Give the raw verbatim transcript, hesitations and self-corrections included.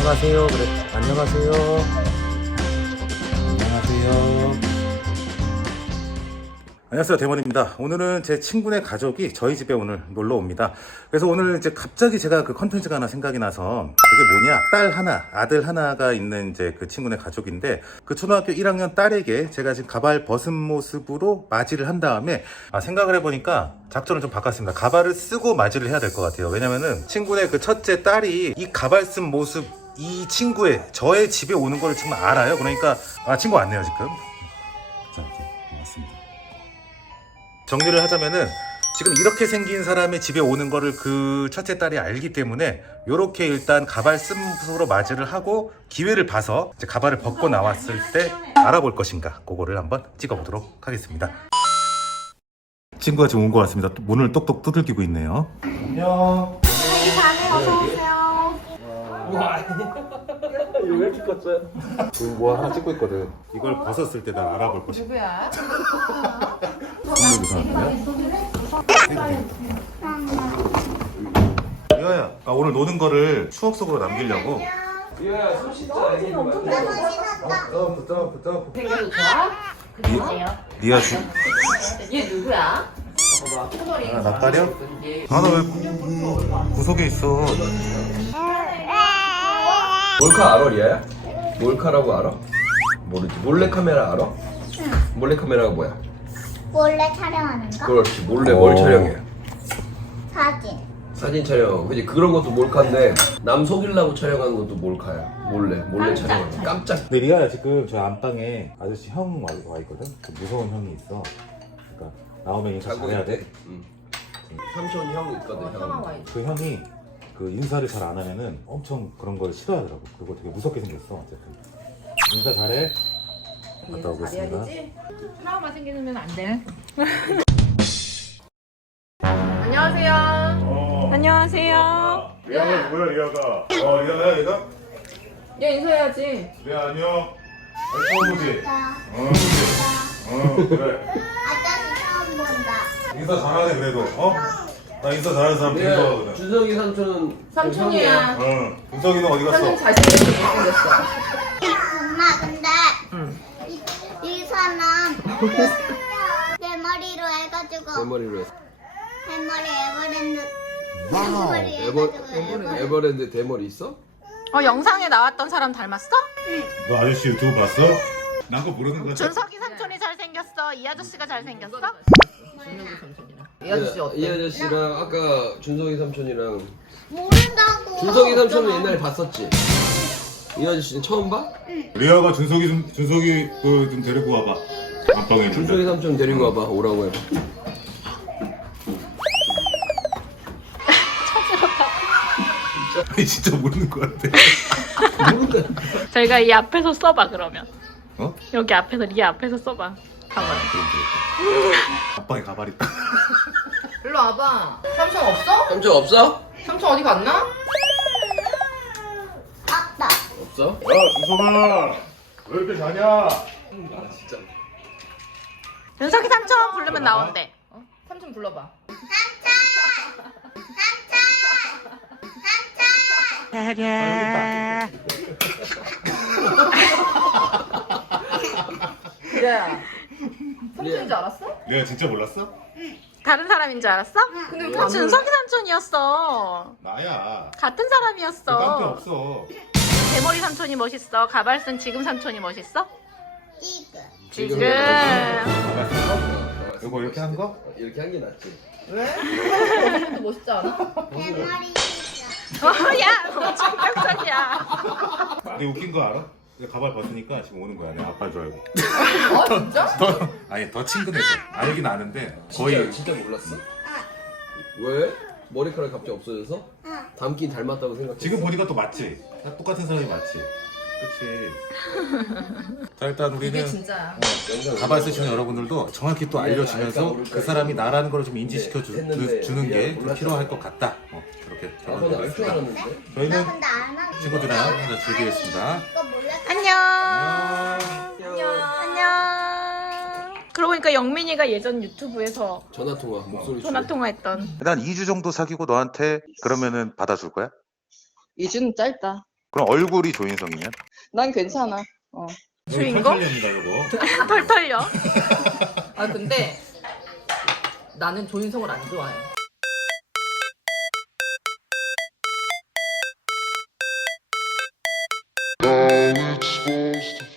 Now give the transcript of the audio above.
안녕하세요. 그래. 안녕하세요. 안녕하세요. 안녕하세요. 대원입니다. 오늘은 제 친구네 가족이 저희 집에 오늘 놀러 옵니다. 그래서 오늘 이제 갑자기 제가 그 컨텐츠가 하나 생각이 나서 그게 뭐냐, 딸 하나, 아들 하나가 있는 이제 그 친구네 가족인데, 그 초등학교 일 학년 딸에게 제가 지금 가발 벗은 모습으로 맞이를 한 다음에, 아, 생각을 해보니까 작전을 좀 바꿨습니다. 가발을 쓰고 맞이를 해야 될 것 같아요. 왜냐면은 친구네 그 첫째 딸이 이 가발 쓴 모습, 이 친구의 저의 집에 오는 걸 지금 알아요. 그러니까 아, 친구 왔네요 지금. 자, 이렇게 왔습니다. 정리를 하자면은, 지금 이렇게 생긴 사람의 집에 오는 거를 그 첫째 딸이 알기 때문에 요렇게 일단 가발 쓴 모습으로 맞이를 하고, 기회를 봐서 이제 가발을 벗고 나왔을 때 알아볼 것인가, 그거를 한번 찍어보도록 하겠습니다. 친구가 지금 온 것 같습니다. 문을 똑똑 두들기고 있네요. 안녕. 이 반에 어서 오세요. 와, 이거 왜 이렇게 컸어요? 지금 뭐 하나 찍고 있거든. 이걸 벗었을 때 난 알아볼 것이다. 누구야? 선물 이상한데요? 이거야. 아, 오늘 노는 거를 추억 속으로 남기려고. 이거야 손 씻자. 애기 좀 만져. 점프 점프 점프. 생겨도 좋아? 그러세요? 니아 주. 얘 누구야? 아, 낯가려? 아, 나 왜 구석에 있어? 몰카 알아, 리아야? 몰카라고 알아? 모르지. 몰래카메라 알아? 응. 몰래카메라가 뭐야? 몰래 촬영하는 거? 그렇지. 몰래 뭘 오. 촬영해? 사진. 사진 촬영. 그지? 그런 것도 몰카인데 남 속이려고 촬영하는 것도 몰카야. 몰래 몰래 촬영하는 거. 깜짝. 근데 리아야, 지금 저 안방에 아저씨 형 와, 와 있거든? 좀 무서운 형이 있어. 그러니까 나오면 인사 자고 잘해야 돼. 있대. 응. 삼촌 형 있거든. 형. 그 형이 그 인사를 잘 안 하면은 엄청 그런 걸 싫어하더라고. 그리고 되게 무섭게 생겼어. 어쨌든 인사 잘해. 갔다 오겠습니다. 트라우마 생기면 안 돼. 안녕하세요. 어. 안녕하세요. 리아가 누구야, 리아가? 어, 리아야, 얘가? 얘 인사해야지. 리아 안녕. 아니, 처음 보지? 나 어, 그치? 어, 그래. 아저씨 처음 본다. 인사 잘하네, 그래도. 어? 나 인사 잘하는 사람 되게 리아, 좋아하거든. 준석이 삼촌은 삼촌이야. 응. 준석이는 어디 갔어? 삼촌 잘생겼어. 못생겼어. 엄마 근데 응. 이, 이 사람 내 머리로 해가지고 내 머리로 했어. 대머리 에버랜드 와우. 대머리 에버 해가지고 에버 에버랜드 대머리 있어? 어, 영상에 나왔던 사람 닮았어? 너 아저씨 유튜브 봤어? 난 그거 모르는 거야. 준석이 삼촌이 잘생겼어? 이 아저씨가 잘생겼어? 이 이 아저씨랑 아까 준석이 삼촌이랑 모른다고. 준석이 삼촌은 옛날에 봤었지? 이 아저씨는 처음 봐? 리아가 준석이 좀 준석이 그 좀 데리고 와봐. 안방에 있는데. 준석이 삼촌 데리고 와봐. 오라고 해봐. 아니, 진짜 모르는 거 같아. 모른다. 저희가 이 앞에서 써봐 그러면. 어? 여기 앞에서 리 앞에서 써봐. 가만. 안방에 가발 있다. 일로 와봐. 삼촌 없어? 삼촌 없어? 삼촌 어디 갔나? 맞다. 없어? 야, 준석아, 왜 이렇게 자냐? 아 진짜. 윤석이 삼촌 부르면 나온대. 어? 삼촌 불러봐. 리아야. 삼촌인 줄 알았어? 리아 진짜 몰랐어? 다른 사람인 줄 알았어? 근데 왜 그 안 준석이 삼촌이었어. 나야. 같은 깜짝 사람이었어. 없어. 대머리 삼촌이 멋있어. 가발 쓴 지금 삼촌이 멋있어? 지금. 지금. 이거 이렇게 한 거? 이렇게 한 게 낫지. 왜? 삼촌도 멋있지 않아? 대머리 지금. 어, 야, 너무 충격적이야. 근데 웃긴 거 알아? 내가 가발 벗으니까 지금 오는 거야. 내 아빠인 줄 알고. 아 진짜? 더, 아니, 더 친근해져. 알긴 아는데 거의 거의. 진짜 몰랐어? 왜? 머리카락 갑자기 없어져서? 응. 닮긴 닮았다고 생각했어? 지금 보니까 또 맞지? 다 똑같은 사람이 맞지? 그치. 자, 일단 이게 우리는 진짜야. 영상 가발 쓰시는 여러분들도 정확히 또 알려주면서 그 사람이 나라는 걸 좀 인지시켜 주, 했는데 주는 게 미안, 좀 몰랐잖아. 필요할 것 같다. 어, 그렇게 아빠는 알 줄 결론을 알았는데? 나 저희는 근데 안 하고. 친구들이랑 혼자 즐기겠습니다. 이거 몰랐어. 안녕. 안녕. 안녕. 그러고 보니까 영민이가 예전 유튜브에서 전화통화 목소리 전화 통화했던. 일단 이 주 정도 사귀고 너한테 그러면은 받아줄 거야? 이 주는 짧다. 그럼 얼굴이 조인성이면? 난 괜찮아. 어. 주인공? 털 털려. 아 근데 나는 조인성을 안 좋아해. All it's supposed to